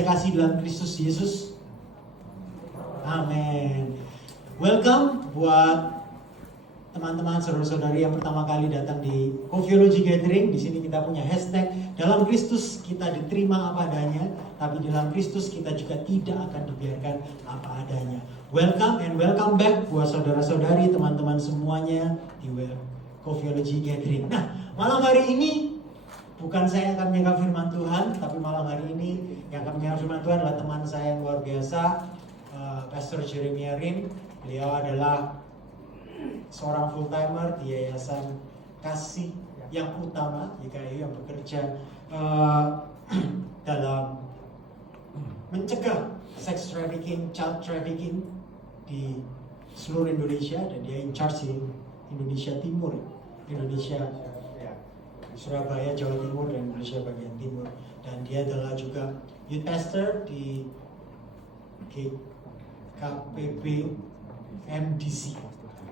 saya kasih dalam Kristus Yesus. Amin. Welcome buat teman-teman saudara-saudari yang pertama kali datang di Coffeeology Gathering. Di sini kita punya hashtag dalam Kristus kita diterima apa adanya, tapi dalam Kristus kita juga tidak akan dibiarkan apa adanya. Welcome and welcome back buat saudara-saudari, teman-teman semuanya di Coffeeology Gathering. Nah, malam hari ini bukan saya akan menyampaikan firman Tuhan, tapi malam hari ini yang akan menyampaikan firman Tuhan adalah teman saya yang luar biasa, Pastor Jeremy Rim. Beliau adalah seorang full timer di Yayasan Kasih yang Utama YKI yang bekerja dalam mencegah sex trafficking, child trafficking di seluruh Indonesia, dan dia in charge di Indonesia Timur, Indonesia Surabaya, Jawa Timur, dan Indonesia bagian timur. Dan dia adalah juga youth pastor di KPB MDC,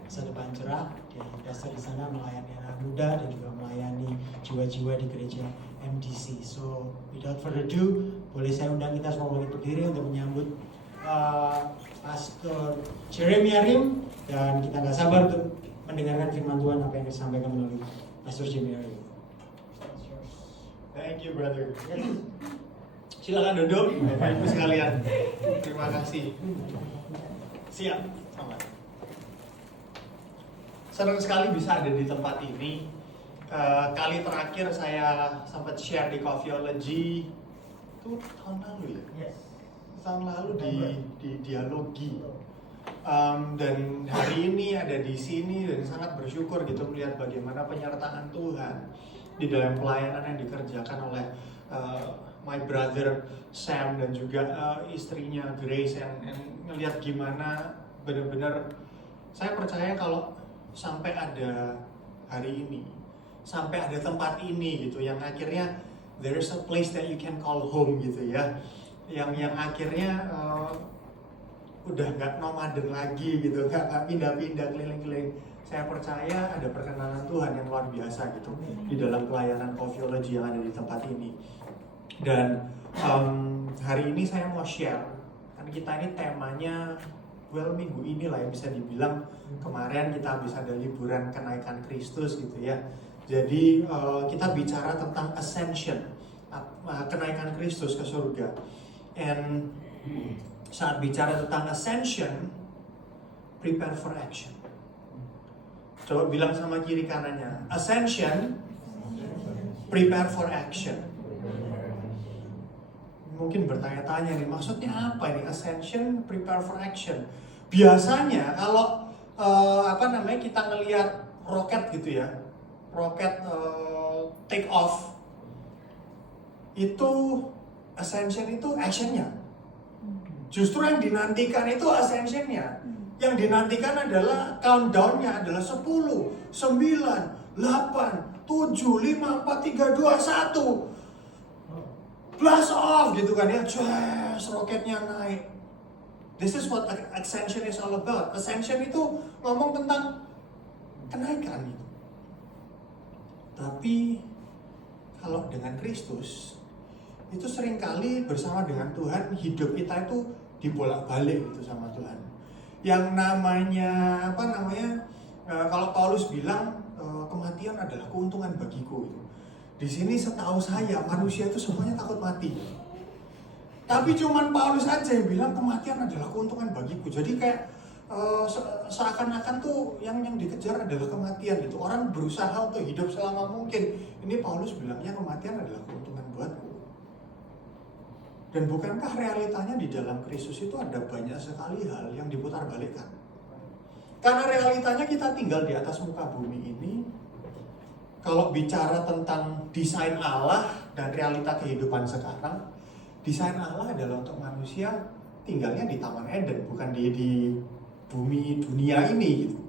Masa Depan Cerah. Dia youth pastor di sana, melayani anak muda dan juga melayani jiwa-jiwa di gereja MDC. So without further ado, boleh saya undang kita semua berdiri untuk menyambut Pastor Jeremy Rim, dan kita nggak sabar untuk mendengarkan firman Tuhan apa yang disampaikan melalui Pastor Jeremy Rim. Thank you, brother. Silakan duduk, Bapak Ibu sekalian. Terima kasih. Siap, selamat. Senang sekali bisa ada di tempat ini. Kali terakhir saya sempat share di Coffeeology itu tahun lalu ya. Tahun lalu di dialogi. Dan hari ini ada di sini dan sangat bersyukur gitu melihat bagaimana penyertaan Tuhan di dalam pelayanan yang dikerjakan oleh my brother Sam dan juga istrinya Grace, and ngelihat gimana benar-benar saya percaya kalau sampai ada hari ini, sampai ada tempat ini gitu, yang akhirnya there's a place that you can call home gitu ya, yang akhirnya udah nggak nomaden lagi gitu, nggak pindah-pindah keliling-keliling. Saya percaya ada perkenanan Tuhan yang luar biasa gitu di dalam pelayanan Coffeeology yang ada di tempat ini. Dan hari ini saya mau share, kan kita ini temanya, minggu ini lah yang bisa dibilang, kemarin kita habis ada liburan kenaikan Kristus gitu ya. Jadi kita bicara tentang ascension, kenaikan Kristus ke surga. And saat bicara tentang ascension, prepare for action. Coba bilang sama kiri kanannya, ascension, prepare for action. Mungkin bertanya-tanya nih, maksudnya apa ini ascension, prepare for action? Biasanya kalau kita ngelihat roket gitu ya, roket take off, itu ascension itu actionnya. Justru yang dinantikan itu ascensionnya. Yang dinantikan adalah countdown-nya adalah 10, 9, 8, 7, 5, 4, 3, 2, 1. Blast off gitu kan ya. Jas, roketnya naik. This is what ascension is all about. Ascension itu ngomong tentang kenaikan gitu. Tapi kalau dengan Kristus itu seringkali bersama dengan Tuhan, hidup kita itu dibolak-balik gitu sama Tuhan. Yang namanya kalau Paulus bilang kematian adalah keuntungan bagiku gitu. Di sini setahu saya manusia itu semuanya takut mati. Tapi cuman Paulus aja yang bilang kematian adalah keuntungan bagiku. Jadi kayak seakan-akan tuh yang dikejar adalah kematian gitu. Orang berusaha untuk hidup selama mungkin. Ini Paulus bilangnya kematian adalah keuntungan buatku. Dan bukankah realitanya di dalam Kristus itu ada banyak sekali hal yang diputarbalikkan? Karena realitanya kita tinggal di atas muka bumi ini. Kalau bicara tentang desain Allah dan realita kehidupan sekarang, desain Allah adalah untuk manusia tinggalnya di Taman Eden, bukan di bumi dunia ini gitu.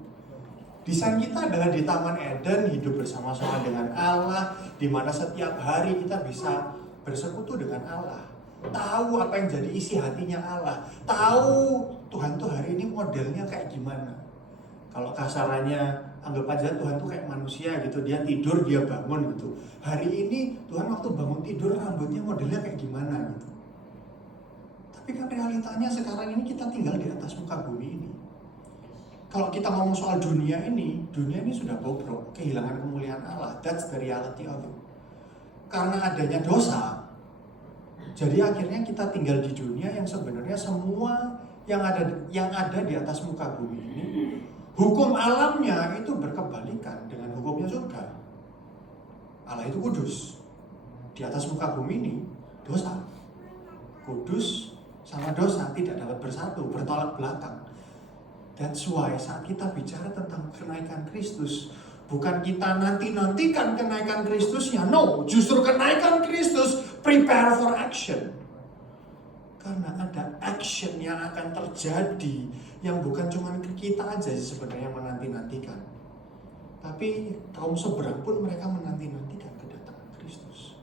Desain kita adalah di Taman Eden, hidup bersama-sama dengan Allah, di mana setiap hari kita bisa bersekutu dengan Allah. Tahu apa yang jadi isi hatinya Allah. Tahu Tuhan tuh hari ini modelnya kayak gimana. Kalau kasarannya anggap aja Tuhan tuh kayak manusia gitu. Dia tidur, dia bangun gitu. Hari ini Tuhan waktu bangun tidur rambutnya modelnya kayak gimana gitu. Tapi kan realitanya sekarang ini kita tinggal di atas muka bumi ini. Kalau kita ngomong soal dunia ini sudah bobrok, kehilangan kemuliaan Allah. That's the reality of it. Karena adanya dosa, jadi akhirnya kita tinggal di dunia yang sebenarnya semua yang ada di atas muka bumi ini, hukum alamnya itu berkebalikan dengan hukumnya surga. Allah itu kudus. Di atas muka bumi ini dosa. Kudus sama dosa tidak dapat bersatu, bertolak belakang. That's why saat kita bicara tentang kenaikan Kristus, bukan kita nantikan kenaikan Kristusnya, no, justru kenaikan Kristus prepare for action. Karena ada action yang akan terjadi yang bukan cuma kita aja sebenarnya menanti-nantikan. Tapi kaum seberang pun mereka menanti-nantikan kedatangan Kristus.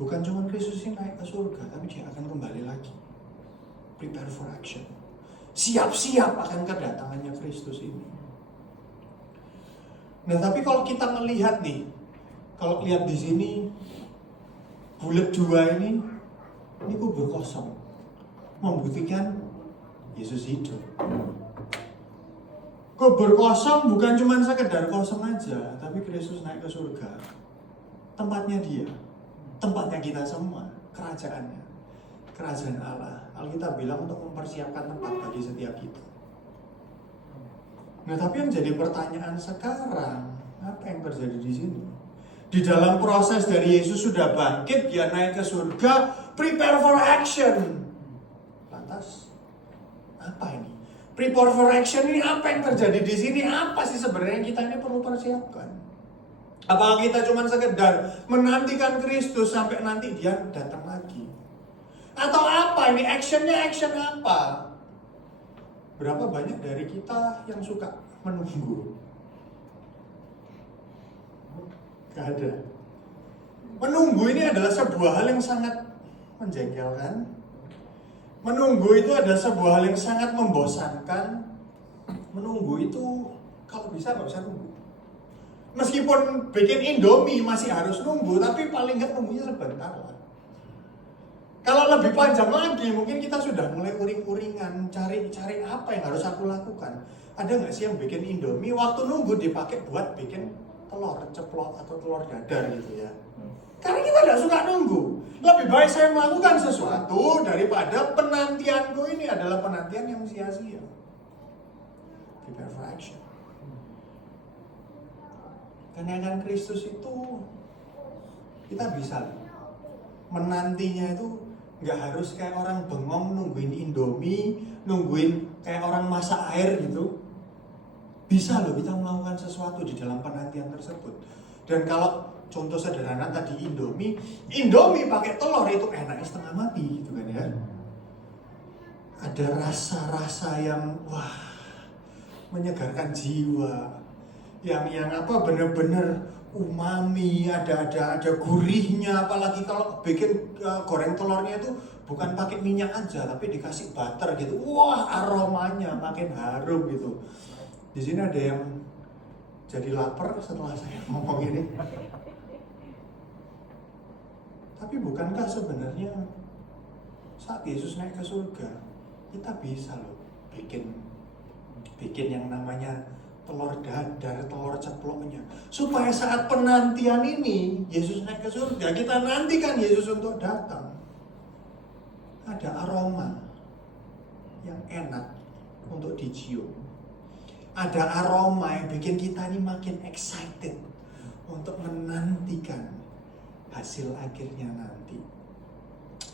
Bukan cuma Kristus yang naik ke surga, tapi dia akan kembali lagi. Prepare for action. Siap-siap akan kedatangannya Kristus ini. Nah, tapi kalau kita melihat nih, kalau lihat di sini bulat 2 ini kubur kosong, membuktikan Yesus hidup. Kubur kosong bukan cuma sekedar kosong aja, tapi Kristus naik ke surga. Tempatnya dia, tempatnya kita semua, kerajaannya, kerajaan Allah. Alkitab bilang untuk mempersiapkan tempat bagi setiap kita. Nah, tapi yang jadi pertanyaan sekarang, apa yang terjadi di sini? Di dalam proses dari Yesus sudah bangkit, dia naik ke surga, prepare for action. Lantas, apa ini? Prepare for action ini apa yang terjadi di sini? Apa sih sebenarnya kita ini perlu persiapkan? Apakah kita cuma sekedar menantikan Kristus sampai nanti dia datang lagi? Atau apa ini? Actionnya action apa? Berapa banyak dari kita yang suka menunggu? Gak ada. Menunggu ini adalah sebuah hal yang sangat menjengkelkan. Menunggu itu adalah sebuah hal yang sangat membosankan. Menunggu itu kalau bisa gak usah nunggu. Meskipun bikin Indomie masih harus nunggu, tapi paling gak nunggunya sebentar lah. Kalau lebih panjang lagi, mungkin kita sudah mulai uring-uringan, cari apa yang harus aku lakukan. Ada nggak sih yang bikin Indomie waktu nunggu dipakai buat bikin telur ceplok atau telur dadar gitu ya? Karena kita nggak suka nunggu. Lebih baik saya melakukan sesuatu daripada penantianku ini adalah penantian yang sia-sia. Prepare for action. Kenaikan Kristus itu kita bisa menantinya itu nggak harus kayak orang bengong nungguin Indomie, nungguin kayak orang masak air gitu. Bisa loh kita melakukan sesuatu di dalam penantian tersebut. Dan kalau contoh sederhana tadi Indomie pakai telur itu enaknya setengah mati gitu kan ya. Ada rasa-rasa yang wah menyegarkan jiwa, yang apa bener-bener umami, ada gurihnya, apalagi kalau bikin goreng telurnya itu bukan pakai minyak aja, tapi dikasih butter gitu. Wah, aromanya makin harum gitu. Di sini ada yang jadi lapar setelah saya ngomong ini. Tapi bukankah sebenarnya saat Yesus naik ke surga, kita bisa loh bikin yang namanya telur dadar, telur ceploknya, supaya saat penantian ini Yesus naik ke surga, kita nantikan Yesus untuk datang. Ada aroma yang enak untuk dicium. Ada aroma yang bikin kita ini makin excited untuk menantikan hasil akhirnya nanti.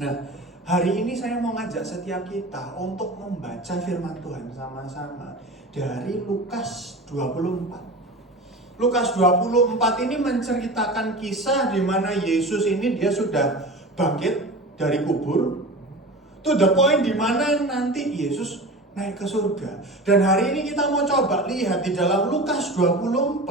Nah, hari ini saya mau ngajak setiap kita untuk membaca firman Tuhan sama-sama dari Lukas 24. Lukas 24 ini menceritakan kisah di mana Yesus ini dia sudah bangkit dari kubur. To the point di mana nanti Yesus naik ke surga. Dan hari ini kita mau coba lihat di dalam Lukas 24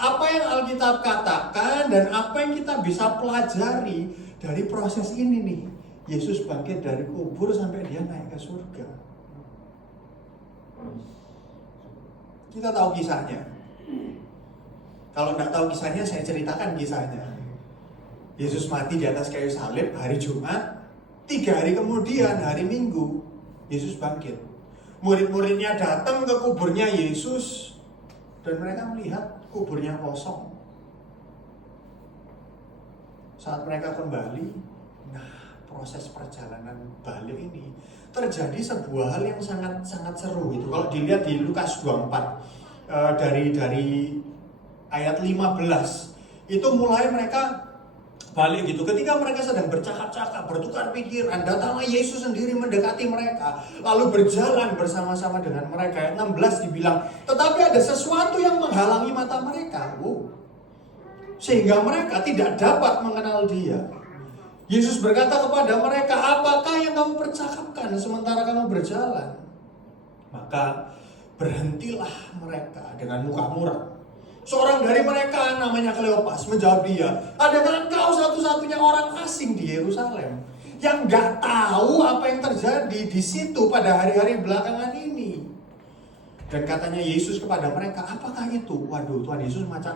apa yang Alkitab katakan dan apa yang kita bisa pelajari dari proses ini nih. Yesus bangkit dari kubur sampai dia naik ke surga. Kita tahu kisahnya. Kalau nggak tahu kisahnya, saya ceritakan kisahnya. Yesus mati di atas kayu salib hari Jumat. 3 hari kemudian, hari Minggu, Yesus bangkit. Murid-muridnya datang ke kuburnya Yesus dan mereka melihat kuburnya kosong. Saat mereka kembali, nah proses perjalanan balik ini terjadi sebuah hal yang sangat seru itu. Kalau dilihat di Lukas 24 dari ayat 15 itu mulai mereka balik gitu. Ketika mereka sedang bercakap-cakap, bertukar pikiran, datanglah Yesus sendiri mendekati mereka, lalu berjalan bersama-sama dengan mereka. Ayat 16 dibilang, tetapi ada sesuatu yang menghalangi mata mereka, sehingga mereka tidak dapat mengenal Dia. Yesus berkata kepada mereka, apakah yang kamu percakapkan sementara kamu berjalan? Maka berhentilah mereka dengan muka muram. Seorang dari mereka namanya Kleopas menjawab dia, adakah engkau satu-satunya orang asing di Yerusalem yang gak tahu apa yang terjadi di situ pada hari-hari belakangan ini? Dan katanya Yesus kepada mereka, apakah itu? Waduh, Tuhan Yesus macam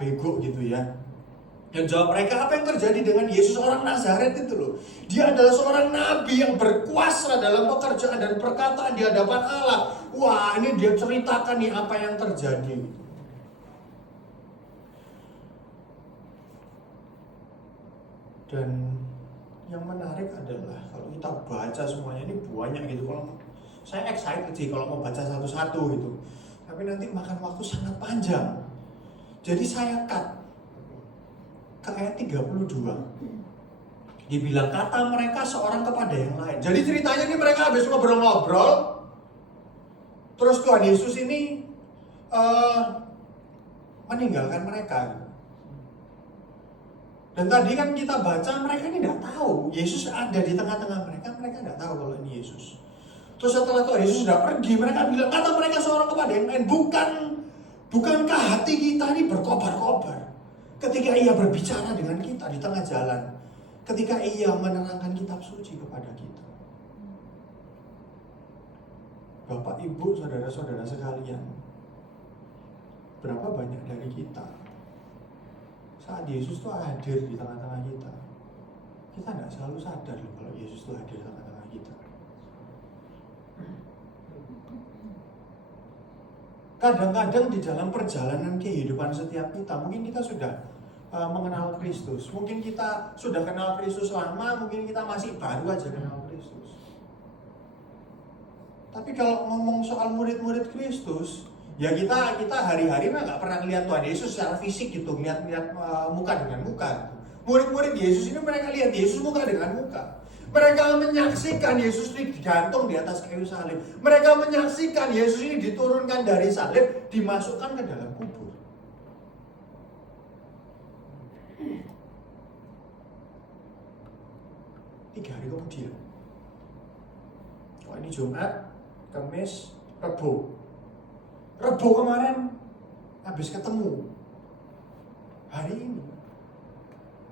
bego gitu ya. Yang jawab mereka, apa yang terjadi dengan Yesus orang Nazaret itu loh. Dia adalah seorang nabi yang berkuasa dalam pekerjaan dan perkataan di hadapan Allah. Wah, ini dia ceritakan nih apa yang terjadi. Dan yang menarik adalah kalau kita baca semuanya ini banyak gitu. Kalau saya excited sih kalau mau baca satu-satu gitu. Tapi nanti makan waktu sangat panjang. Jadi saya cut ke ayat 32. Dibilang kata mereka seorang kepada yang lain. Jadi ceritanya ini mereka habis ngobrol-ngobrol. Terus Tuhan Yesus ini meninggalkan mereka. Dan tadi kan kita baca mereka ini tidak tahu Yesus ada di tengah-tengah mereka. Mereka tidak tahu kalau ini Yesus. Terus setelah Tuhan Yesus sudah pergi, mereka bilang, kata mereka seorang kepada yang lain, bukankah hati kita ini berkobar-kobar ketika Ia berbicara dengan kita di tengah jalan, ketika Ia menerangkan kitab suci kepada kita. Bapak, Ibu, saudara-saudara sekalian, berapa banyak dari kita saat Yesus itu hadir di tengah-tengah kita, kita tidak selalu sadar loh kalau Yesus itu hadir di tengah-tengah kita. Kadang-kadang di dalam perjalanan kehidupan setiap kita, mungkin kita sudah mengenal Kristus, mungkin kita sudah kenal Kristus lama, mungkin kita masih baru aja kenal Kristus. Tapi kalau ngomong soal murid-murid Kristus, ya kita hari-hari mah nggak pernah lihat Tuhan Yesus secara fisik gitu, lihat muka dengan muka. Gitu. Murid-murid Yesus ini mereka lihat Yesus muka dengan muka. Mereka menyaksikan Yesus ini digantung di atas kayu salib. Mereka menyaksikan Yesus ini diturunkan dari salib, dimasukkan ke dalam kubur. Tiga hari kemudian, ini Jumat, Kamis, Rabu. Rabu kemarin habis ketemu. Hari ini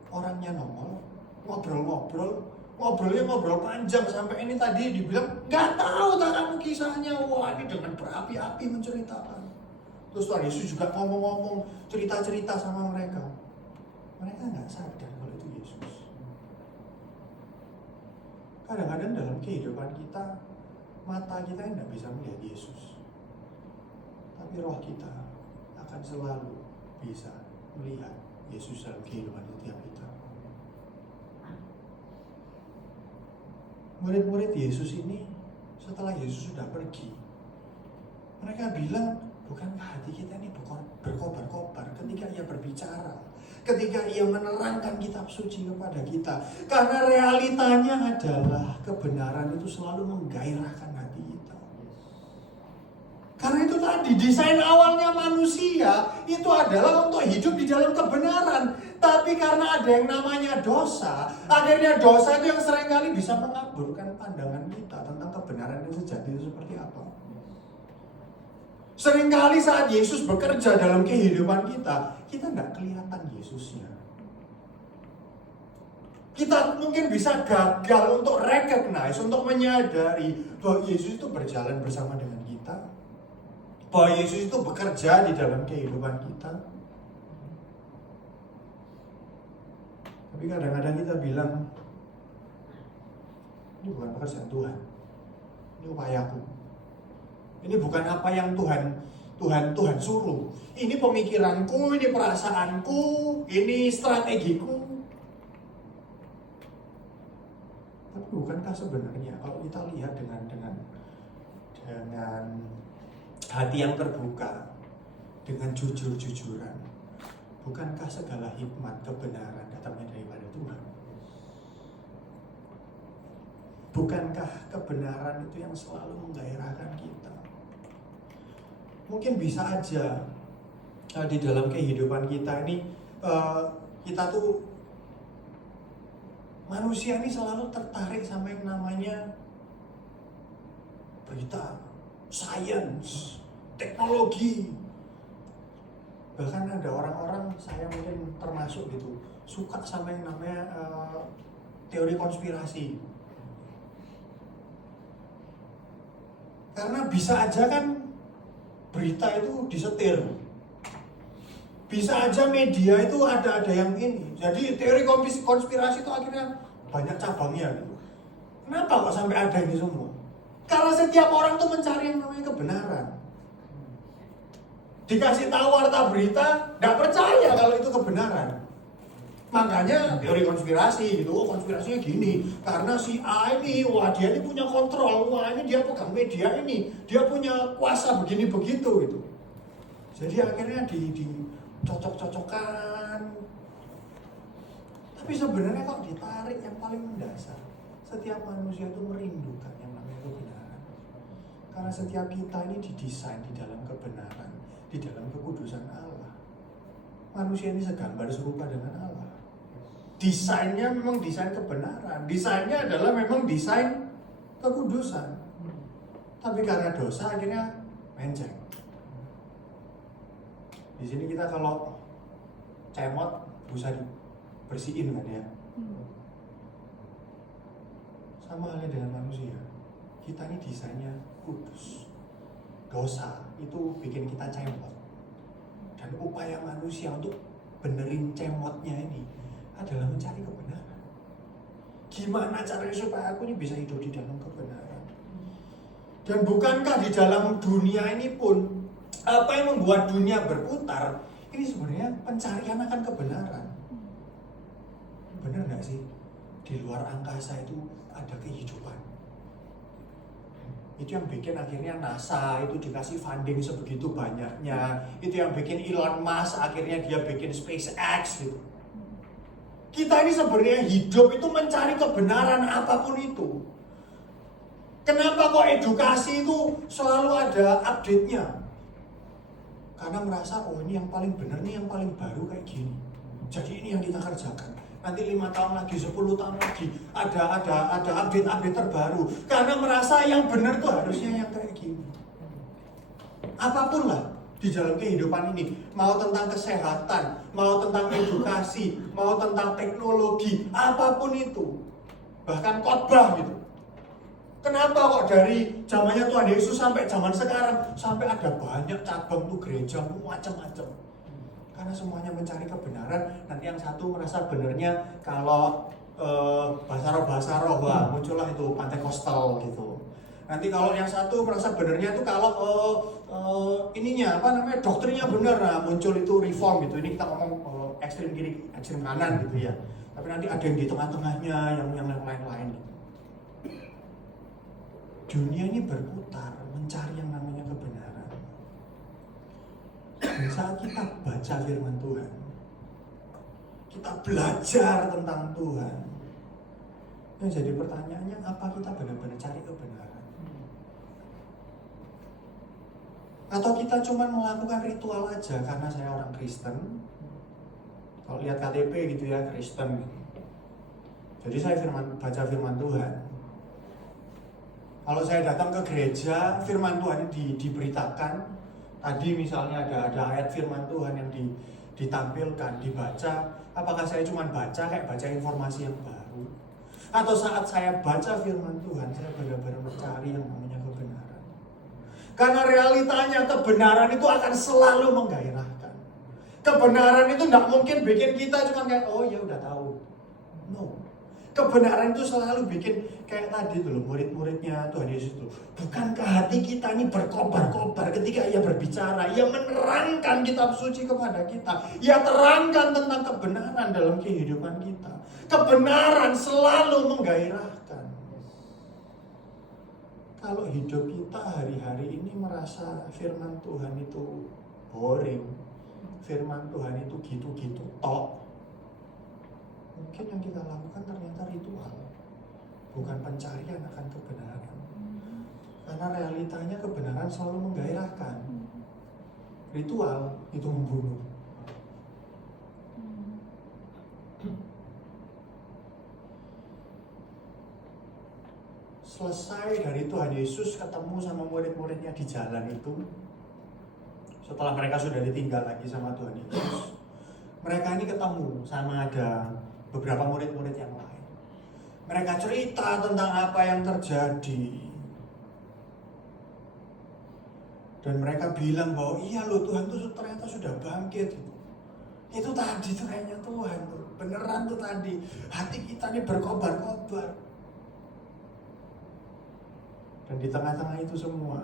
orangnya nongol, ngobrol panjang sampai ini tadi dibilang nggak tahu tak kamu kisahnya. Wah, ini dengan berapi-api menceritakan. Terus Tuhan Yesus juga ngomong-ngomong cerita-cerita sama mereka. Mereka nggak sadar kalau itu Yesus. Kadang-kadang dalam kehidupan kita, mata kita tidak bisa melihat Yesus, tapi roh kita akan selalu bisa melihat Yesus dalam kehidupan setiap kita. Murid-murid Yesus ini setelah Yesus sudah pergi, mereka bilang, bukankah hati kita ini berkobar-kobar ketika Ia berbicara, ketika Ia menerangkan kitab suci kepada kita. Karena realitanya adalah kebenaran itu selalu menggairahkan hati kita. Karena itu tadi, desain awalnya manusia itu adalah untuk hidup di dalam kebenaran. Tapi karena ada yang namanya dosa, akhirnya dosa itu yang seringkali bisa mengaburkan pandangan kita tentang kebenaran yang sejati itu seperti apa. Seringkali saat Yesus bekerja dalam kehidupan kita tidak kelihatan Yesusnya. Kita mungkin bisa gagal untuk recognize, untuk menyadari bahwa Yesus itu berjalan bersama dengan kita, bahwa Yesus itu bekerja di dalam kehidupan kita. Tapi kadang-kadang kita bilang, Ini bukan pekerjaan Tuhan. Ini upayaku. Ini bukan apa yang Tuhan suruh. Ini pemikiranku, ini perasaanku, ini strategiku. Tapi bukankah sebenarnya kalau kita lihat dengan hati yang terbuka, dengan jujur-jujuran, bukankah segala hikmat kebenaran datangnya daripada Tuhan? Bukankah kebenaran itu yang selalu menggairahkan kita? Mungkin bisa aja di dalam kehidupan kita ini kita tuh manusia ini selalu tertarik sama yang namanya berita, sains, teknologi. Bahkan ada orang-orang, saya mungkin termasuk gitu, suka sama yang namanya teori konspirasi. Karena bisa aja kan berita itu disetir. Bisa aja media itu ada yang ini. Jadi teori konspirasi itu akhirnya banyak cabangnya gitu. Kenapa kok sampai ada ini semua? Karena setiap orang tuh mencari yang namanya kebenaran. Dikasih tahu warta berita, nggak percaya kalau itu kebenaran. Makanya teori konspirasi gitu, konspirasinya gini, karena si A ini, wah dia ini punya kontrol, wah ini dia pegang media ini, dia punya kuasa begini begitu gitu. Jadi akhirnya dicocok-cocokkan. Tapi sebenarnya kok ditarik yang paling mendasar, setiap manusia itu merindukan yang namanya kebenaran. Karena setiap kita ini didesain di dalam kebenaran, di dalam kekudusan Allah. Manusia ini segambar serupa dengan Allah. Desainnya memang desain kebenaran. Desainnya adalah memang desain kekudusan. Tapi karena dosa akhirnya menceng. Di sini kita kalau cemot bisa dibersihin kan ya. Sama halnya dengan manusia. Kita ini desainnya kudus. Dosa itu bikin kita cemot. Dan upaya manusia untuk benerin cemotnya ini adalah mencari kebenaran. Gimana caranya supaya aku ini bisa hidup di dalam kebenaran? Dan bukankah di dalam dunia ini pun apa yang membuat dunia berputar ini sebenarnya pencarian akan kebenaran? Benar nggak sih? Di luar angkasa itu ada kehidupan. Itu yang bikin akhirnya NASA itu dikasih funding sebegitu banyaknya. Itu yang bikin Elon Musk akhirnya dia bikin SpaceX gitu. Kita ini sebenarnya hidup itu mencari kebenaran apapun itu. Kenapa kok edukasi itu selalu ada update-nya? Karena merasa, oh ini yang paling benar nih, yang paling baru kayak gini. Jadi ini yang kita kerjakan. Nanti 5 tahun lagi, 10 tahun lagi ada update-update terbaru. Karena merasa yang benar tuh harusnya yang kayak gini. Apapun lah di dalam kehidupan ini, mau tentang kesehatan, mau tentang edukasi, mau tentang teknologi, apapun itu, bahkan khotbah gitu. Kenapa kok dari zamannya Tuhan Yesus sampai zaman sekarang sampai ada banyak cabang tuh gereja macam-macam? Karena semuanya mencari kebenaran. Nanti yang satu merasa benernya kalau bahasa roh, wah muncullah itu Pentakosta gitu. Nanti kalau yang satu merasa benernya itu kalau ininya apa namanya doktrinnya benar, nah muncul itu reform gitu. Ini kita ngomong ekstrem kiri, ekstrem kanan gitu ya. Tapi nanti ada yang di tengah-tengahnya, yang lain-lain. Dunia ini berputar mencari yang namanya kebenaran. Dan saat kita baca firman Tuhan, kita belajar tentang Tuhan, yang jadi pertanyaannya, apa kita benar-benar cari kebenaran? Atau kita cuma melakukan ritual aja karena saya orang Kristen? Kalau lihat KTP gitu ya, Kristen. Jadi saya baca firman Tuhan. Kalau saya datang ke gereja, firman Tuhan diberitakan. Tadi misalnya ada ayat firman Tuhan yang ditampilkan, dibaca. Apakah saya cuma baca kayak baca informasi yang baru? Atau saat saya baca firman Tuhan, saya benar-benar mencari yang namanya kebenaran? Karena realitanya kebenaran itu akan selalu menggairahkan. Kebenaran itu tidak mungkin bikin kita cuma kayak, oh ya udah tahu. No. Kebenaran itu selalu bikin Kayak tadi tuh loh, murid-muridnya Tuhan Yesus itu, bukankah hati kita ini berkobar-kobar ketika ia berbicara, ia menerangkan kitab suci kepada kita, ia terangkan tentang kebenaran dalam kehidupan kita. Kebenaran selalu menggairahkan. Kalau hidup kita hari-hari ini merasa firman Tuhan itu boring, firman Tuhan itu gitu-gitu tok, mungkin yang kita lakukan ternyata ritual, bukan pencarian akan kebenaran. Karena realitanya kebenaran selalu menggairahkan. Ritual itu membunuh. Selesai dari Tuhan Yesus ketemu sama murid-muridnya di jalan itu, setelah mereka sudah ditinggal lagi sama Tuhan Yesus, mereka ini ketemu sama ada beberapa murid-murid yang lain. Mereka cerita tentang apa yang terjadi. Dan mereka bilang bahwa iya loh, Tuhan tuh ternyata sudah bangkit. Itu tadi tuh kayaknya Tuhan tuh, beneran tuh tadi. Hati kita ini berkobar-kobar. Dan di tengah-tengah itu semua,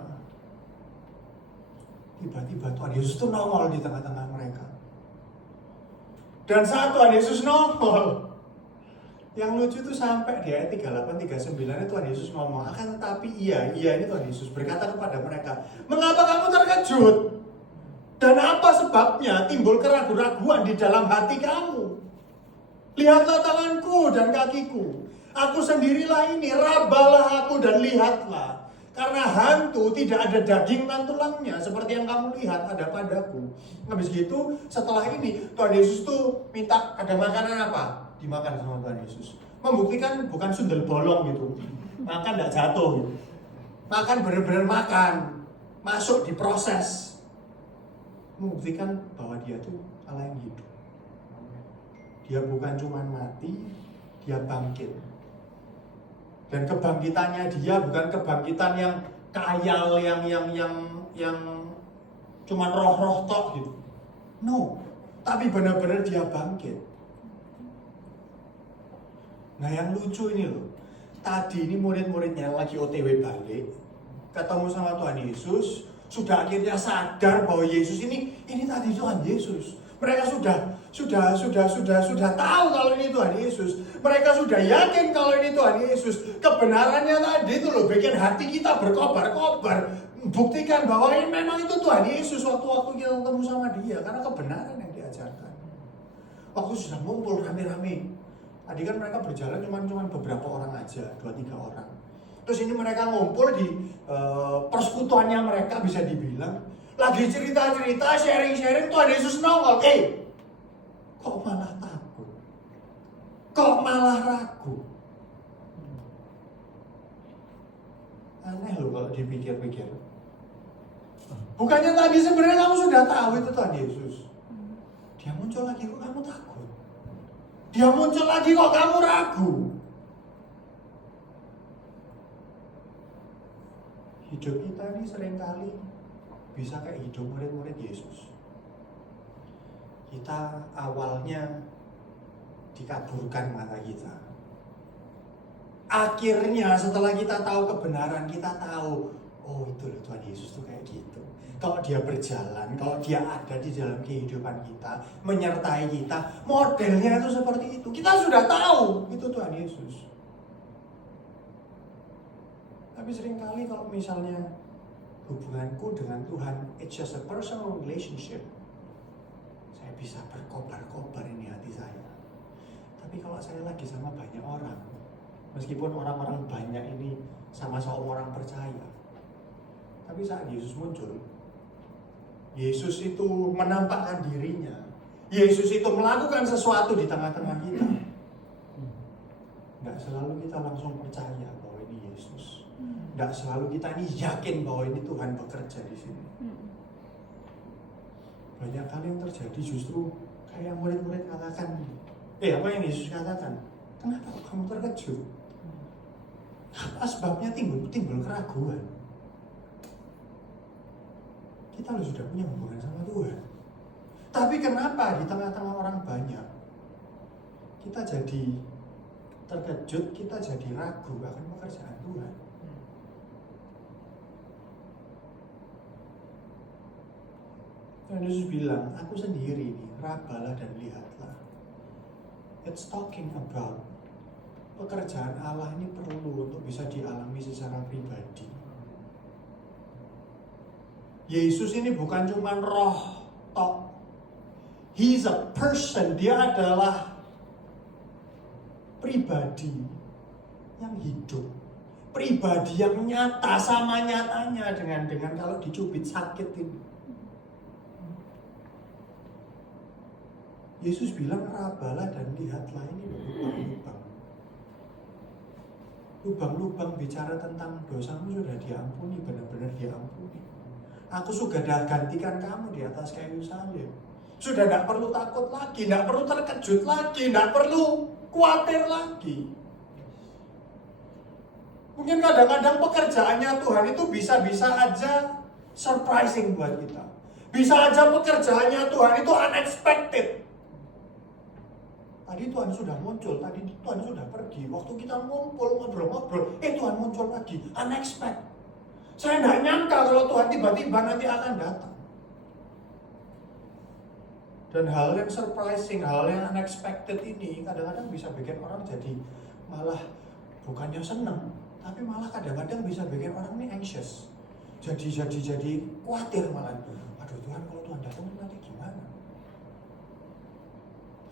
tiba-tiba Tuhan Yesus tuh nongol di tengah-tengah mereka. Dan saat Tuhan Yesus nongol, yang lucu itu sampai di ayat 38-39 Tuhan Yesus ngomong, akan tetapi ia ini Tuhan Yesus berkata kepada mereka, mengapa kamu terkejut? Dan apa sebabnya timbul keraguan-raguan di dalam hati kamu? Lihatlah tanganku dan kakiku, aku sendirilah ini, rabalah aku dan lihatlah. Karena hantu tidak ada daging dan tulangnya seperti yang kamu lihat ada padaku. Habis gitu setelah ini Tuhan Yesus tuh minta ada makanan apa? Dimakan sama Tuhan Yesus. Membuktikan bukan sundel bolong gitu. Makan tidak jatuh gitu. Makan benar-benar makan. Masuk diproses. Membuktikan bahwa dia tuh Allah yang hidup. Dia bukan cuma mati, dia bangkit. Dan kebangkitannya dia bukan kebangkitan yang kayal, yang cuma roh-roh tok gitu. No, tapi benar-benar dia bangkit. Nah yang lucu ini loh, tadi ini murid-muridnya lagi OTW balik, ketemu sama Tuhan Yesus, sudah akhirnya sadar bahwa Yesus ini tadi Tuhan Yesus. Mereka sudah tahu kalau ini Tuhan Yesus. Mereka sudah yakin kalau ini Tuhan Yesus. Kebenarannya tadi itu loh bikin hati kita berkobar-kobar. Buktikan bahwa ini memang itu Tuhan Yesus waktu-waktu kita ketemu sama dia. Karena kebenaran yang diajarkan. Waktu sudah ngumpul rame-rame. Tadi kan mereka berjalan cuma beberapa orang aja, 2-3 orang. Terus ini mereka ngumpul di persekutuannya mereka bisa dibilang. Lagi cerita-cerita, sharing-sharing, Tuhan Yesus nongol. Kok malah takut? Kok malah ragu? Aneh loh kalau dipikir-pikir. Bukannya tadi sebenarnya kamu sudah tahu itu Tuhan Yesus. Dia muncul lagi kok kamu takut? Dia muncul lagi kok kamu ragu? Hidup kita ini seringkali bisa kayak hidup murid-murid Yesus. Kita awalnya dikaburkan mata kita. Akhirnya setelah kita tahu kebenaran, kita tahu, oh itu loh Tuhan Yesus tuh kayak gitu. Kalau dia berjalan, kalau dia ada di dalam kehidupan kita, menyertai kita, modelnya itu seperti itu. Kita sudah tahu itu Tuhan Yesus. Tapi seringkali kalau misalnya hubunganku dengan Tuhan, it's just a personal relationship. Saya bisa berkobar-kobar ini hati saya. Tapi kalau saya lagi sama banyak orang, meskipun orang-orang banyak ini sama-sama orang percaya, tapi saat Yesus muncul, Yesus itu menampakkan dirinya. Yesus itu melakukan sesuatu di tengah-tengah kita. Nggak selalu kita langsung percaya bahwa ini Yesus. Nggak selalu kita ini yakin bahwa ini Tuhan bekerja di sini. Banyak kali yang terjadi justru kayak murid-murid katakan, apa yang Yesus katakan? Kenapa kamu terkejut? Apa sebabnya timbul keraguan? Kita sudah punya hubungan sama Tuhan. Tapi kenapa di tengah-tengah orang banyak kita jadi terkejut, kita jadi ragu akan pekerjaan Tuhan. Dan Yesus bilang, aku sendiri nih, rabalah dan lihatlah. It's talking about pekerjaan Allah ini perlu untuk bisa dialami secara pribadi. Yesus ini bukan cuma roh tok. He's a person, dia adalah pribadi yang hidup. Pribadi yang nyata, sama nyatanya dengan kalau dicubit sakit ini. Yesus bilang rabalah dan lihatlah, ini lubang-lubang. Lubang-lubang bicara tentang dosamu sudah diampuni, benar-benar diampuni. Aku sudah gantikan kamu di atas kayu salib. Sudah tidak perlu takut lagi, tidak perlu terkejut lagi, tidak perlu khawatir lagi. Mungkin kadang-kadang pekerjaannya Tuhan itu bisa-bisa aja surprising buat kita. Bisa aja pekerjaannya Tuhan itu unexpected. Tadi Tuhan sudah muncul, tadi Tuhan sudah pergi. Waktu kita ngumpul, ngobrol-ngobrol, Tuhan muncul lagi, unexpected. Saya tidak nyangka kalau Tuhan tiba-tiba nanti akan datang. Dan hal yang surprising, hal yang unexpected ini kadang-kadang bisa bikin orang jadi malah bukannya senang, tapi malah kadang-kadang bisa bikin orang ini anxious. Jadi khawatir malah. Aduh Tuhan, kalau Tuhan datang nanti gimana?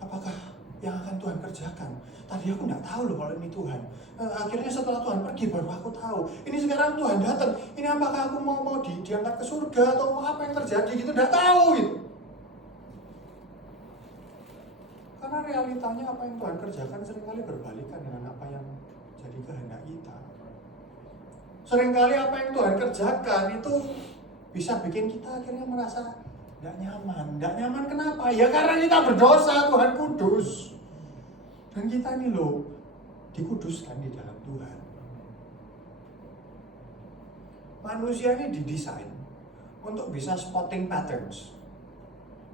Apakah yang akan Tuhan kerjakan? Tadi aku nggak tahu loh kalau ini Tuhan. Akhirnya setelah Tuhan pergi baru aku tahu. Ini sekarang Tuhan datang. Ini apakah aku mau diangkat ke surga atau apa yang terjadi gitu? Nggak tahu gitu. Karena realitanya apa yang Tuhan kerjakan seringkali berbalikan dengan apa yang jadi kehendak kita. Seringkali apa yang Tuhan kerjakan itu bisa bikin kita akhirnya merasa nggak nyaman. Nggak nyaman kenapa? Ya karena kita berdosa, Tuhan kudus. Dan kita ini loh dikuduskan di dalam Tuhan. Manusia ini didesain untuk bisa spotting patterns.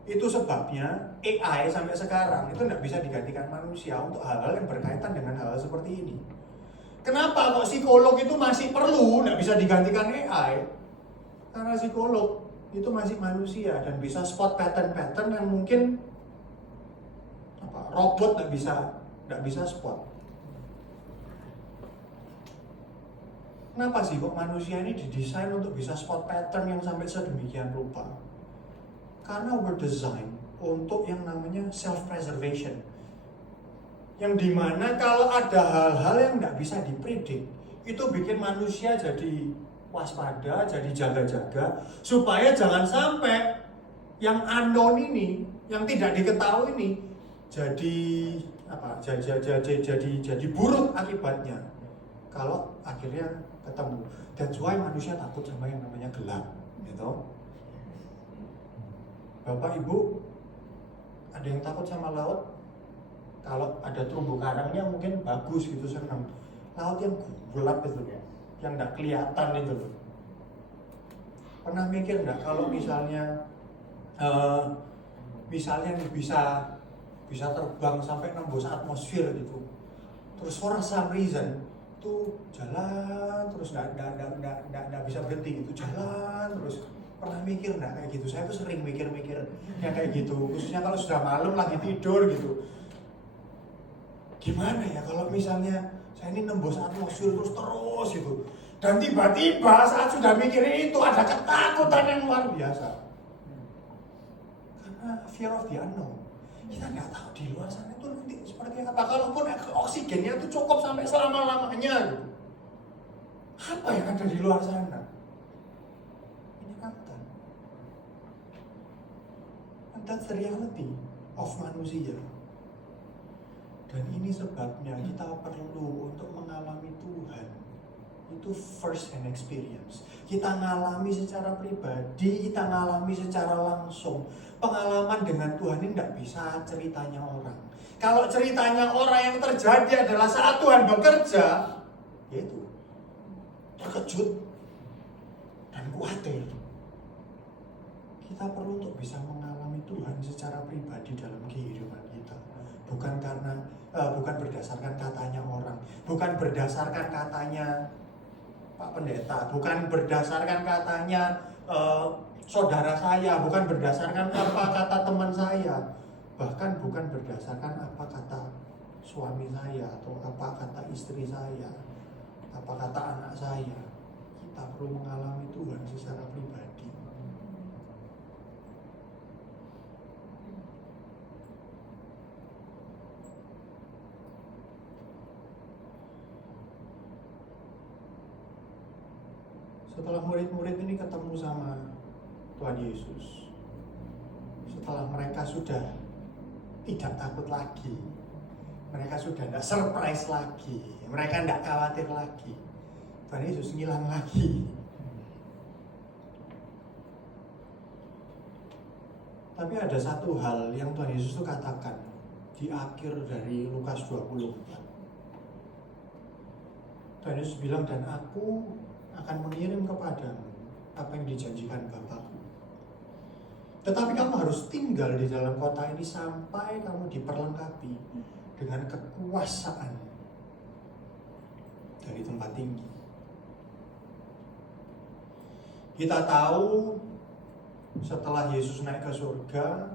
Itu sebabnya AI sampai sekarang itu tidak bisa digantikan manusia untuk hal-hal yang berkaitan dengan hal seperti ini. Kenapa kok psikolog itu masih perlu, tidak bisa digantikan AI? Karena psikolog itu masih manusia dan bisa spot pattern-pattern yang mungkin robot tidak bisa spot. Kenapa sih kok manusia ini didesain untuk bisa spot pattern yang sampai sedemikian rupa? Karena we're designed untuk yang namanya self-preservation. Yang dimana kalau ada hal-hal yang tidak bisa dipredik, itu bikin manusia jadi waspada, jadi jaga-jaga, supaya jangan sampai yang unknown ini, yang tidak diketahui ini, jadi buruk akibatnya. Kalau akhirnya ketemu. That's why manusia takut sama yang namanya gelap, gitu. Bapak Ibu, ada yang takut sama laut? Kalau ada terumbu karangnya mungkin bagus gitu, senang. Laut yang gelap itu, yang nggak kelihatan itu loh. Pernah mikir nggak kalau misalnya nih bisa terbang sampai nembus atmosfer gitu, terus for some reason itu jalan terus nggak bisa berhenti gitu, jalan terus. Pernah mikir nggak kayak gitu? Saya tuh sering mikir yang kayak gitu, khususnya kalau sudah malam lagi tidur gitu. Gimana ya kalau misalnya saya ini nembus atmosfer terus gitu, dan tiba-tiba saat sudah mikirin itu ada ketakutan yang luar biasa. Karena fear of the unknown. Kita nggak tahu di luar sana itu nanti seperti apa. Kalaupun oksigennya itu cukup sampai selama-lamanya gitu, apa yang ada di luar sana? That's the reality of manusia. Dan ini sebabnya kita perlu untuk mengalami Tuhan. Itu first hand experience. Kita ngalami secara pribadi, kita ngalami secara langsung. Pengalaman dengan Tuhan ini tidak bisa ceritanya orang. Kalau ceritanya orang yang terjadi adalah saat Tuhan bekerja, yaitu terkejut dan khawatir. Kita perlu untuk bisa mengalami Tuhan secara pribadi dalam kehidupan kita. bukan berdasarkan katanya orang, bukan berdasarkan katanya Pak Pendeta, bukan berdasarkan katanya saudara saya, bukan berdasarkan apa kata teman saya, bahkan bukan berdasarkan apa kata suami saya atau apa kata istri saya, apa kata anak saya. Kita perlu mengalami Tuhan secara pribadi. Setelah murid-murid ini ketemu sama Tuhan Yesus, setelah mereka sudah tidak takut lagi, mereka sudah tidak surprise lagi, mereka tidak khawatir lagi, Tuhan Yesus ngilang lagi. Tapi ada satu hal yang Tuhan Yesus itu katakan di akhir dari Lukas 24. Tuhan Yesus bilang, dan aku akan mengirim kepadamu apa yang dijanjikan Bapakku. Tetapi kamu harus tinggal di dalam kota ini sampai kamu diperlengkapi dengan kekuasaan dari tempat tinggi. Kita tahu setelah Yesus naik ke surga,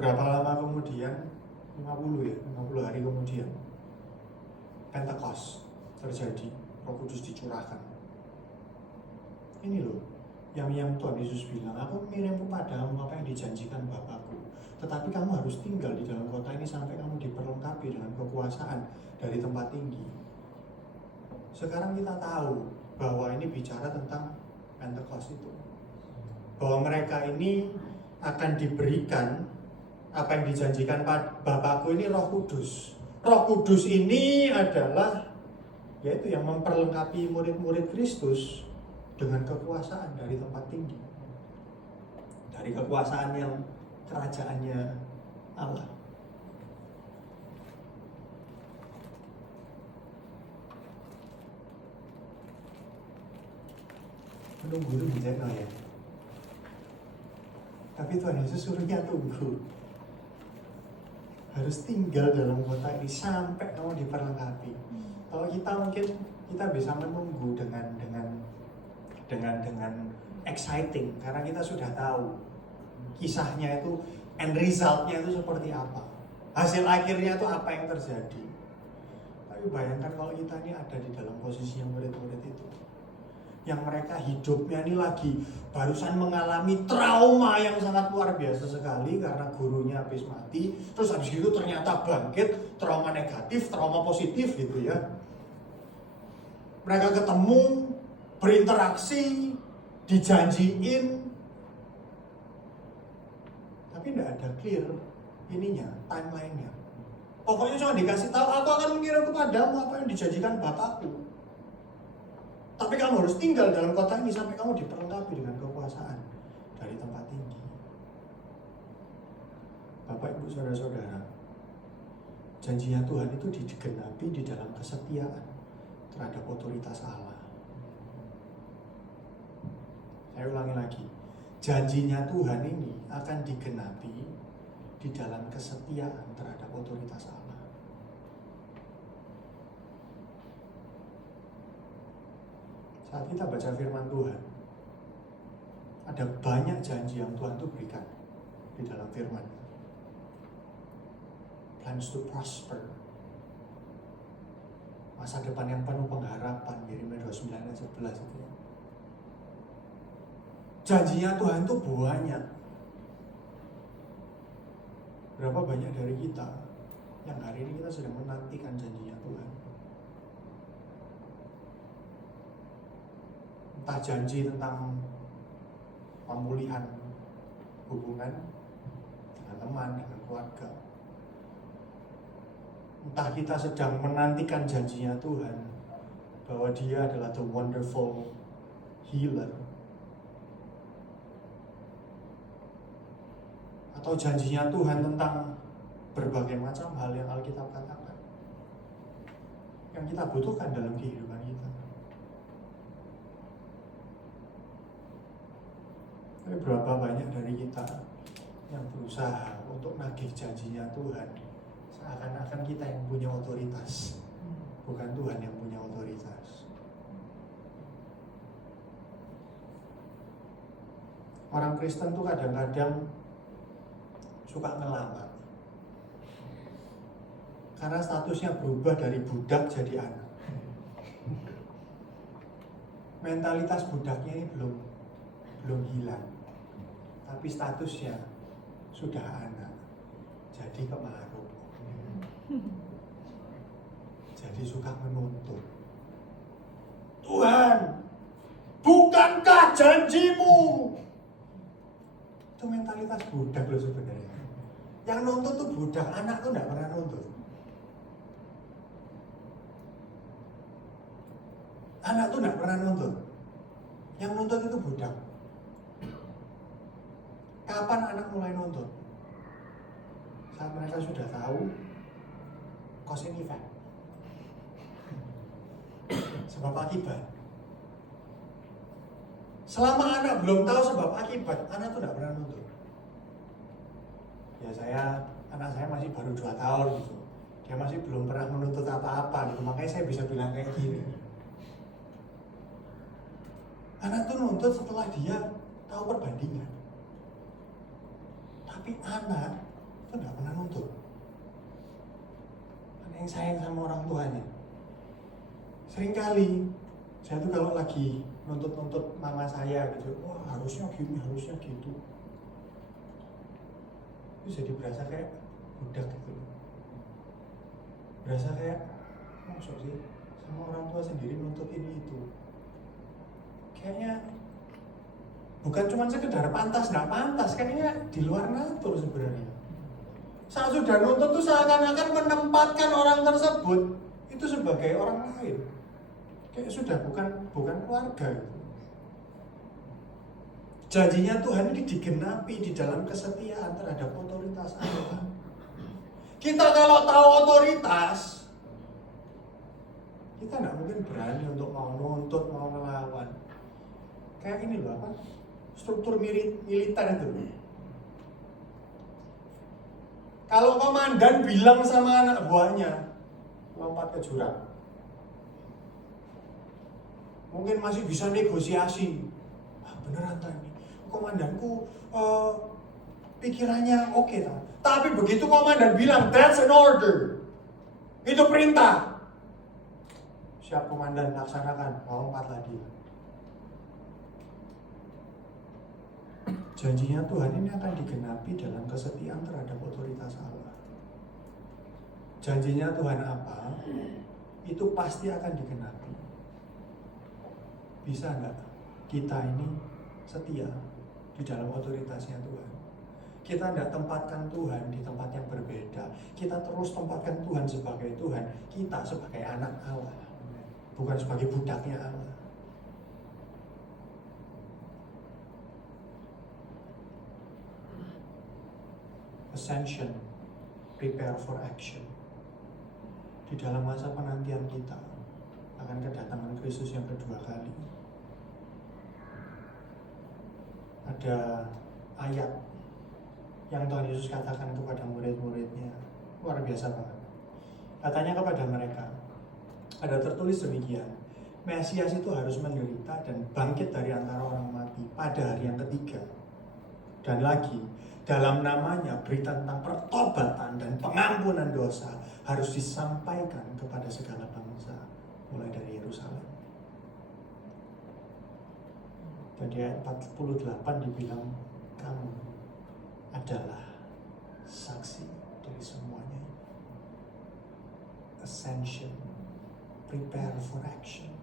berapa lama kemudian? 50 hari kemudian Pentecost terjadi, Roh Kudus dicurahkan. Ini loh yang Tuhan Yesus bilang, aku mengirim kepadamu apa yang dijanjikan Bapakku, tetapi kamu harus tinggal di dalam kota ini sampai kamu diperlengkapi dengan kekuasaan dari tempat tinggi. Sekarang kita tahu bahwa ini bicara tentang Pentecost itu, bahwa mereka ini akan diberikan apa yang dijanjikan Bapakku ini, Roh Kudus. Roh Kudus ini adalah yaitu yang memperlengkapi murid-murid Kristus dengan kekuasaan dari tempat tinggi, dari kekuasaan yang kerajaannya Allah. Menunggu itu bisa ya, tapi Tuhan Yesus suruhnya tunggu, harus tinggal dalam kota ini sampai kamu diperlengkapi. Kalau kita mungkin kita bisa menunggu dengan exciting karena kita sudah tahu kisahnya itu, end resultnya itu seperti apa, hasil akhirnya itu apa yang terjadi. Tapi bayangkan kalau kita ini ada di dalam posisi yang murid-murid itu, yang mereka hidupnya ini lagi barusan mengalami trauma yang sangat luar biasa sekali karena gurunya habis mati, terus habis itu ternyata bangkit, trauma negatif, trauma positif gitu ya. Mereka ketemu, berinteraksi, dijanjiin, tapi tidak ada clear ininya, timeline-nya. Pokoknya cuma dikasih tahu, aku akan mengirim kepadamu apa yang dijanjikan Bapakku. Tapi kamu harus tinggal dalam kota ini sampai kamu diperlengkapi dengan kekuasaan dari tempat tinggi. Bapak, Ibu, Saudara-saudara, janjinya Tuhan itu digenapi di dalam kesetiaan terhadap otoritas Allah. Saya ulangi lagi, janjinya Tuhan ini akan digenapi di dalam kesetiaan terhadap otoritas Allah. Saat kita baca firman Tuhan, ada banyak janji yang Tuhan itu berikan di dalam firman. Plans to prosper, masa depan yang penuh pengharapan, Yeremia 29 ayat 11 itu. Janjinya Tuhan itu banyak. Berapa banyak dari kita yang hari ini kita sedang menantikan janjinya Tuhan? Entah janji tentang pemulihan hubungan dengan teman, dengan keluarga. Entah kita sedang menantikan janjinya Tuhan bahwa Dia adalah the wonderful healer. Atau janjinya Tuhan tentang berbagai macam hal yang Alkitab katakan, yang kita butuhkan dalam kehidupan kita. Tapi berapa banyak dari kita yang berusaha untuk nagih janjinya Tuhan, seakan-akan kita yang punya otoritas, bukan Tuhan yang punya otoritas. Orang Kristen tuh kadang-kadang suka ngelamar karena statusnya berubah dari budak jadi anak. Mentalitas budaknya ini belum hilang, tapi statusnya sudah anak, jadi kemaruk, jadi suka menuntut. Tuhan, bukankah janjimu? Itu mentalitas budak loh sebenarnya. Yang nuntut tuh budak, anak tuh nggak pernah nuntut. Anak tuh nggak pernah nuntut. Yang nuntut itu budak. Kapan anak mulai nuntut? Saat mereka sudah tahu cause and effect, sebab akibat. Selama anak belum tahu sebab akibat, anak tuh nggak pernah nuntut. Ya anak saya masih baru 2 tahun gitu. Dia masih belum pernah menuntut apa-apa gitu. Makanya saya bisa bilang kayak gini. Anak tuh nuntut setelah dia tahu perbandingan. Tapi anak itu nggak pernah nuntut. Anak yang sayang sama orang tuanya. Seringkali saya tuh kalau lagi nuntut mama saya gitu, wah harusnya gini, harusnya gitu. Itu jadi berasa kayak budak gitu. Berasa kayak, maksud sih sama orang tua sendiri nuntut ini itu. Kayaknya bukan cuma sekedar pantas nggak pantas, kayaknya di luar natur sebenarnya. Saat sudah nuntut tuh seakan-akan menempatkan orang tersebut itu sebagai orang lain. Kayak sudah bukan keluarga gitu. Janjinya Tuhan ini digenapi di dalam kesetiaan terhadap otoritas Allah. Kita kalau tahu otoritas, kita nggak mungkin berani untuk mau nuntut, mau melawan. Kayak ini loh apa? Struktur militer itu. Kalau komandan bilang sama anak buahnya, lompat ke jurang, mungkin masih bisa negosiasi. Beneran tadi, komandanku pikirannya oke tak? Tapi begitu komandan bilang that's an order, itu perintah, siap komandan laksanakan, lompat lagi. Janjinya Tuhan ini akan digenapi dalam kesetiaan terhadap otoritas Allah. Janjinya Tuhan apa? Itu pasti akan digenapi. Bisa enggak kita ini setia di dalam otoritasnya Tuhan? Kita enggak tempatkan Tuhan di tempat yang berbeda. Kita terus tempatkan Tuhan sebagai Tuhan, kita sebagai anak Allah, bukan sebagai budaknya Allah. Ascension, prepare for action. Di dalam masa penantian kita akan kedatangan Kristus yang kedua kali. Ada ayat yang Tuhan Yesus katakan kepada murid-muridnya, luar biasa banget. Katanya kepada mereka, ada tertulis demikian, Mesias itu harus menderita dan bangkit dari antara orang mati pada hari yang ketiga. Dan lagi, dalam namanya berita tentang pertobatan dan pengampunan dosa harus disampaikan kepada segala bangsa, mulai dari Yerusalem. Dan di ayat 48 dibilang, kamu adalah saksi dari semuanya. Ascension, prepare for action.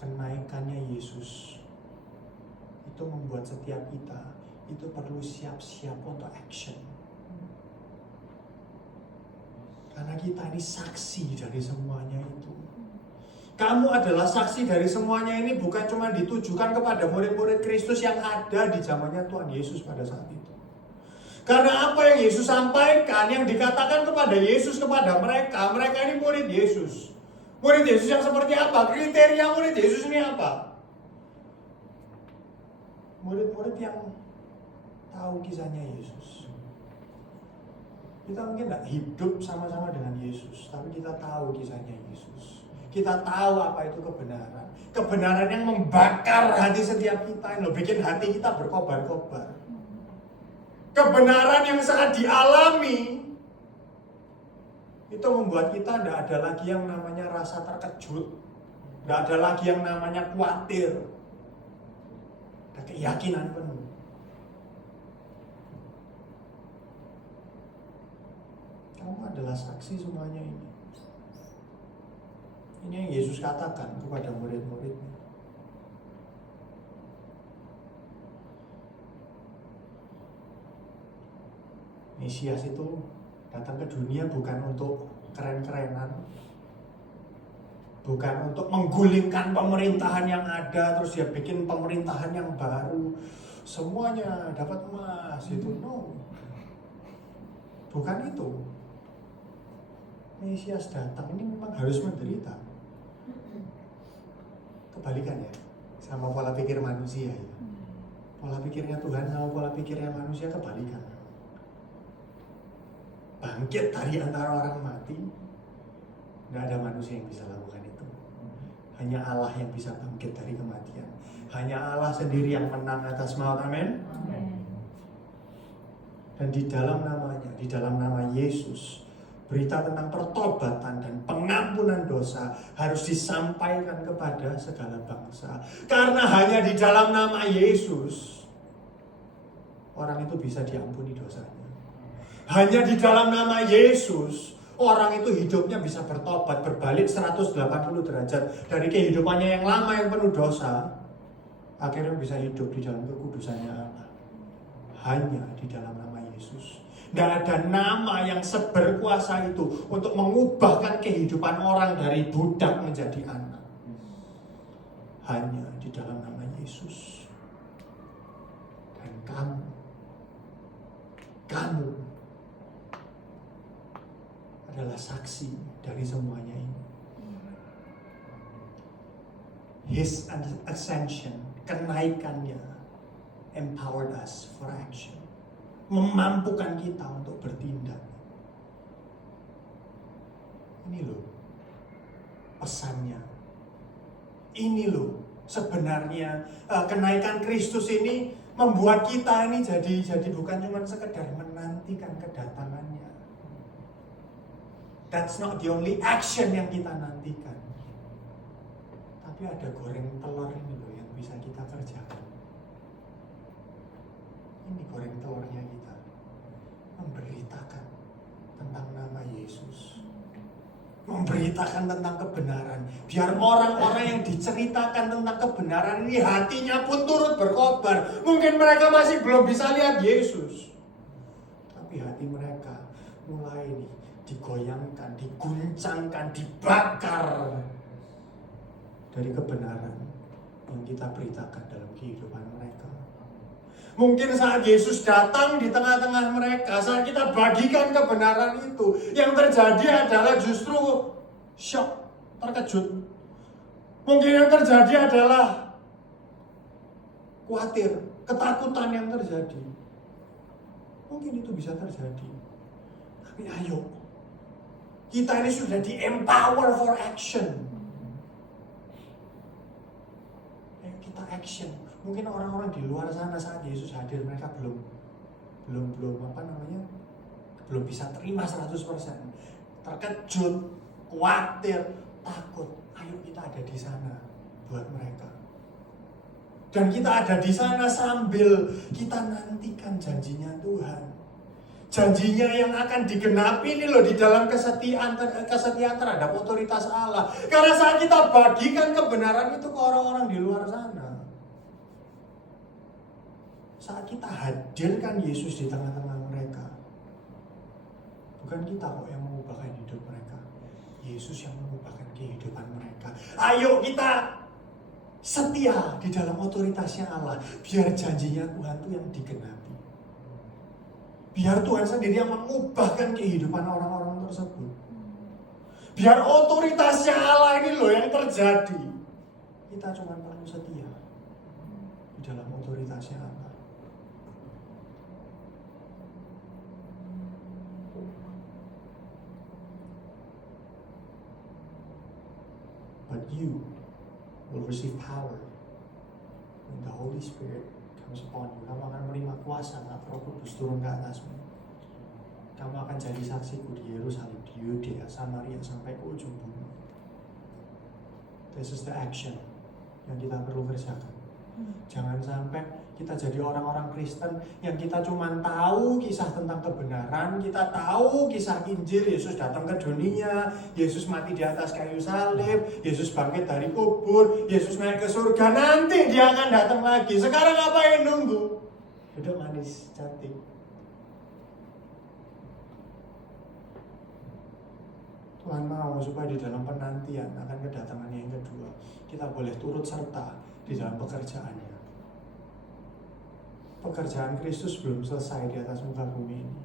Kenaikannya Yesus itu membuat setiap kita itu perlu siap-siap untuk action. Karena kita ini saksi dari semuanya itu. Kamu adalah saksi dari semuanya ini, bukan cuma ditujukan kepada murid-murid Kristus yang ada di zamannya Tuhan Yesus pada saat itu. Karena apa yang Yesus sampaikan, yang dikatakan kepada Yesus kepada mereka ini murid Yesus. Murid Yesus yang seperti apa? Kriteria murid Yesus ini apa? Murid-murid yang tahu kisahnya Yesus. Kita mungkin tidak hidup sama-sama dengan Yesus, tapi kita tahu kisahnya Yesus. Kita tahu apa itu kebenaran. Kebenaran yang membakar hati setiap kita, yang bikin hati kita berkobar-kobar. Kebenaran yang sangat dialami, itu membuat kita tidak ada lagi yang namanya rasa terkejut. Tidak ada lagi yang namanya khawatir. Ada keyakinan penuh. Kamu adalah saksi semuanya ini. Ini yang Yesus katakan kepada murid-muridnya. Mesias itu datang ke dunia bukan untuk keren-kerenan, bukan untuk menggulingkan pemerintahan yang ada terus dia bikin pemerintahan yang baru, semuanya dapat emas, itu no. Bukan itu. Mesias datang ini memang harus menderita. Kebalikan ya sama pola pikir manusia ya. Pola pikirnya Tuhan sama pola pikirnya manusia kebalikan. Bangkit dari antara orang mati, tidak ada manusia yang bisa lakukan itu. Hanya Allah yang bisa bangkit dari kematian. Hanya Allah sendiri yang menang atas maut. Amin. Dan di dalam namanya, di dalam nama Yesus, berita tentang pertobatan dan pengampunan dosa harus disampaikan kepada segala bangsa. Karena hanya di dalam nama Yesus orang itu bisa diampuni dosanya. Hanya di dalam nama Yesus orang itu hidupnya bisa bertobat, berbalik 180 derajat dari kehidupannya yang lama yang penuh dosa, akhirnya bisa hidup di dalam kekudusannya Allah. Hanya di dalam nama Yesus. Tidak ada nama yang seberkuasa itu untuk mengubahkan kehidupan orang dari budak menjadi anak. Hanya di dalam nama Yesus. Dan kamu adalah saksi dari semuanya ini. His ascension, kenaikannya, empowered us for action. Memampukan kita untuk bertindak. Ini loh pesannya. Ini loh sebenarnya kenaikan Kristus ini membuat kita ini jadi bukan cuma sekedar menantikan kedatangannya. That's not the only action yang kita nantikan. Tapi ada goreng telur ini loh yang bisa kita kerjakan. Ini goreng telurnya kita, memberitakan tentang nama Yesus, memberitakan tentang kebenaran, biar orang-orang yang diceritakan tentang kebenaran ini hatinya pun turut berkobar. Mungkin mereka masih belum bisa lihat Yesus, tapi hati mereka mulai digoyangkan, diguncangkan, dibakar dari kebenaran yang kita beritakan dalam kehidupan mereka. Mungkin saat Yesus datang di tengah-tengah mereka, saat kita bagikan kebenaran itu, yang terjadi adalah justru shock, terkejut. Mungkin yang terjadi adalah khawatir, ketakutan yang terjadi. Mungkin itu bisa terjadi. Tapi ayo, kita ini sudah di-empower for action. Ayo kita action. Mungkin orang-orang di luar sana saat Yesus hadir mereka belum bisa terima 100%. Terkejut, khawatir, takut. Ayo kita ada di sana buat mereka. Dan kita ada di sana sambil kita nantikan janjinya Tuhan. Janjinya yang akan digenapi ini loh di dalam kesetiaan terhadap otoritas Allah. Karena saat kita bagikan kebenaran itu ke orang-orang di luar sana, saat kita hadirkan Yesus di tengah-tengah mereka, bukan kita kok yang mengubahkan hidup mereka, Yesus yang mengubahkan kehidupan mereka. Ayo kita setia di dalam otoritasnya Allah, biar janjinya Tuhan itu yang digenapi. Biar Tuhan sendiri yang mengubahkan kehidupan orang-orang tersebut. Biar otoritasnya Allah ini loh yang terjadi. Kita cuma perlu setia di dalam otoritasnya Allah. but you will receive power when the Holy Spirit comes upon you. Kamu akan menerima kuasa saat Roh Kudus turun ke atasmu. Kamu akan jadi saksiku di Yerusalem, di Yudea, Samaria, sampai ke ujung bumi. This is the action yang kita perlu kerjakan. Jangan sampai kita jadi orang-orang Kristen yang kita cuma tahu kisah tentang kebenaran, kita tahu kisah Injil, Yesus datang ke dunia, Yesus mati di atas kayu salib, Yesus bangkit dari kubur, Yesus naik ke surga, nanti dia akan datang lagi. Sekarang ngapain nunggu? Duduk manis, cantik. Tuhan mau supaya di dalam penantian akan kedatangannya yang kedua, kita boleh turut serta di dalam pekerjaannya. Pekerjaan Kristus belum selesai di atas muka bumi ini.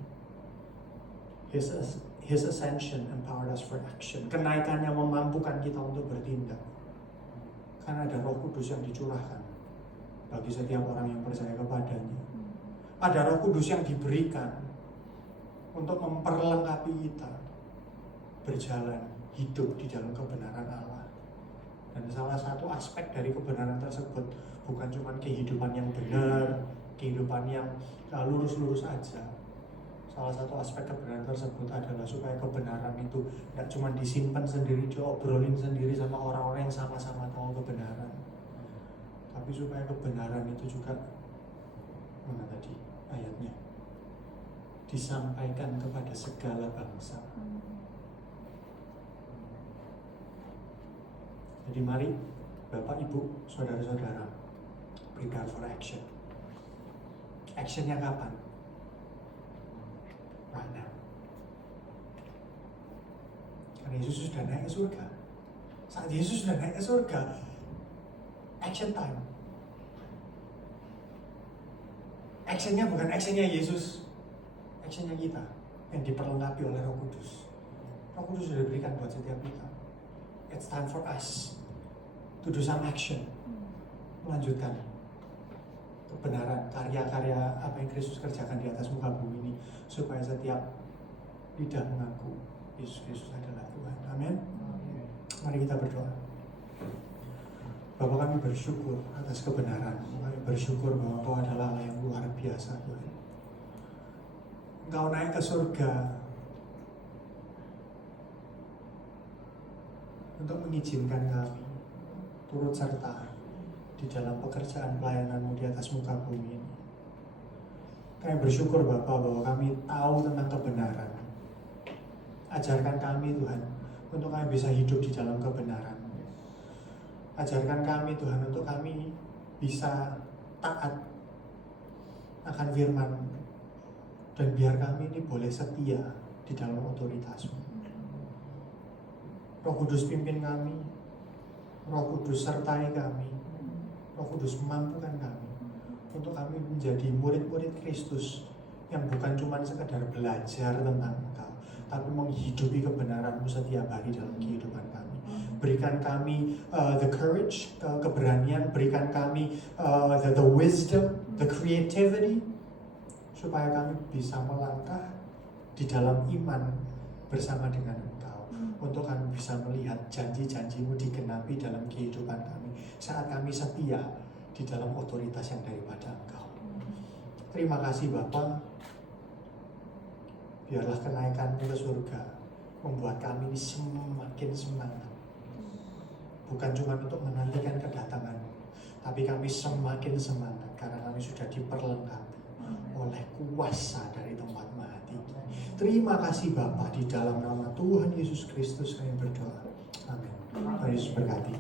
His ascension empowered us for action. Kenaikannya memampukan kita untuk bertindak. Karena ada Roh Kudus yang dicurahkan bagi setiap orang yang percaya kepadanya. Ada Roh Kudus yang diberikan untuk memperlengkapi kita berjalan hidup di dalam kebenaran Allah. Dan salah satu aspek dari kebenaran tersebut bukan cuma kehidupan yang benar, kehidupan yang lurus-lurus aja. Salah satu aspek kebenaran tersebut adalah supaya kebenaran itu tidak cuma disimpan sendiri, diobrolin sendiri sama orang-orang yang sama-sama tahu kebenaran, tapi supaya kebenaran itu juga, mana tadi ayatnya, disampaikan kepada segala bangsa. Jadi mari Bapak, Ibu, Saudara-saudara, prepare for action. Actionnya kapan? Right now. Karena Yesus sudah naik ke surga. Saat Yesus sudah naik ke surga, action time. Actionnya bukan actionnya Yesus, actionnya kita yang diperlengkapi oleh Roh Kudus. Roh Kudus sudah diberikan buat setiap kita. It's time for us to do some action. Melanjutkan kebenaran, karya-karya apa yang Kristus kerjakan di atas muka bumi ini, supaya setiap lidah mengaku Yesus Kristus adalah Tuhan. Amin. Mari kita berdoa. Bapa, kami bersyukur atas kebenaran. Kami bersyukur bahwa Engkau adalah Allah yang luar biasa, Tuhan. Engkau naik ke surga untuk mengizinkan kami turut serta di dalam pekerjaan pelayanan-Mu di atas muka bumi ini. Kami bersyukur Bapa bahwa kami tahu tentang kebenaran. Ajarkan kami Tuhan untuk kami bisa hidup di dalam kebenaran. Ajarkan kami Tuhan untuk kami bisa taat akan firman, dan biar kami ini boleh setia di dalam otoritas-Mu. Roh Kudus pimpin kami, Roh Kudus sertai kami, Roh Kudus memampukan kami untuk kami menjadi murid-murid Kristus yang bukan cuma sekedar belajar tentang Engkau, tapi menghidupi kebenaran-Mu setiap hari dalam kehidupan kami. Berikan kami the courage, keberanian, berikan kami the wisdom, the creativity, supaya kami bisa melangkah di dalam iman bersama dengan Engkau, untuk kami bisa melihat janji-janji-Mu digenapi dalam kehidupan kami saat kami setia di dalam otoritas yang daripada Engkau. Terima kasih Bapa. Biarlah kenaikan-Mu ke surga membuat kami ini semakin semangat, bukan cuma untuk menantikan kedatangan-Mu, tapi kami semakin semangat karena kami sudah diperlengkapi oleh kuasa dari tempat Maha Tinggi. Terima kasih Bapa, di dalam nama Tuhan Yesus Kristus kami berdoa. Amin. Tuhan Yesus berkati.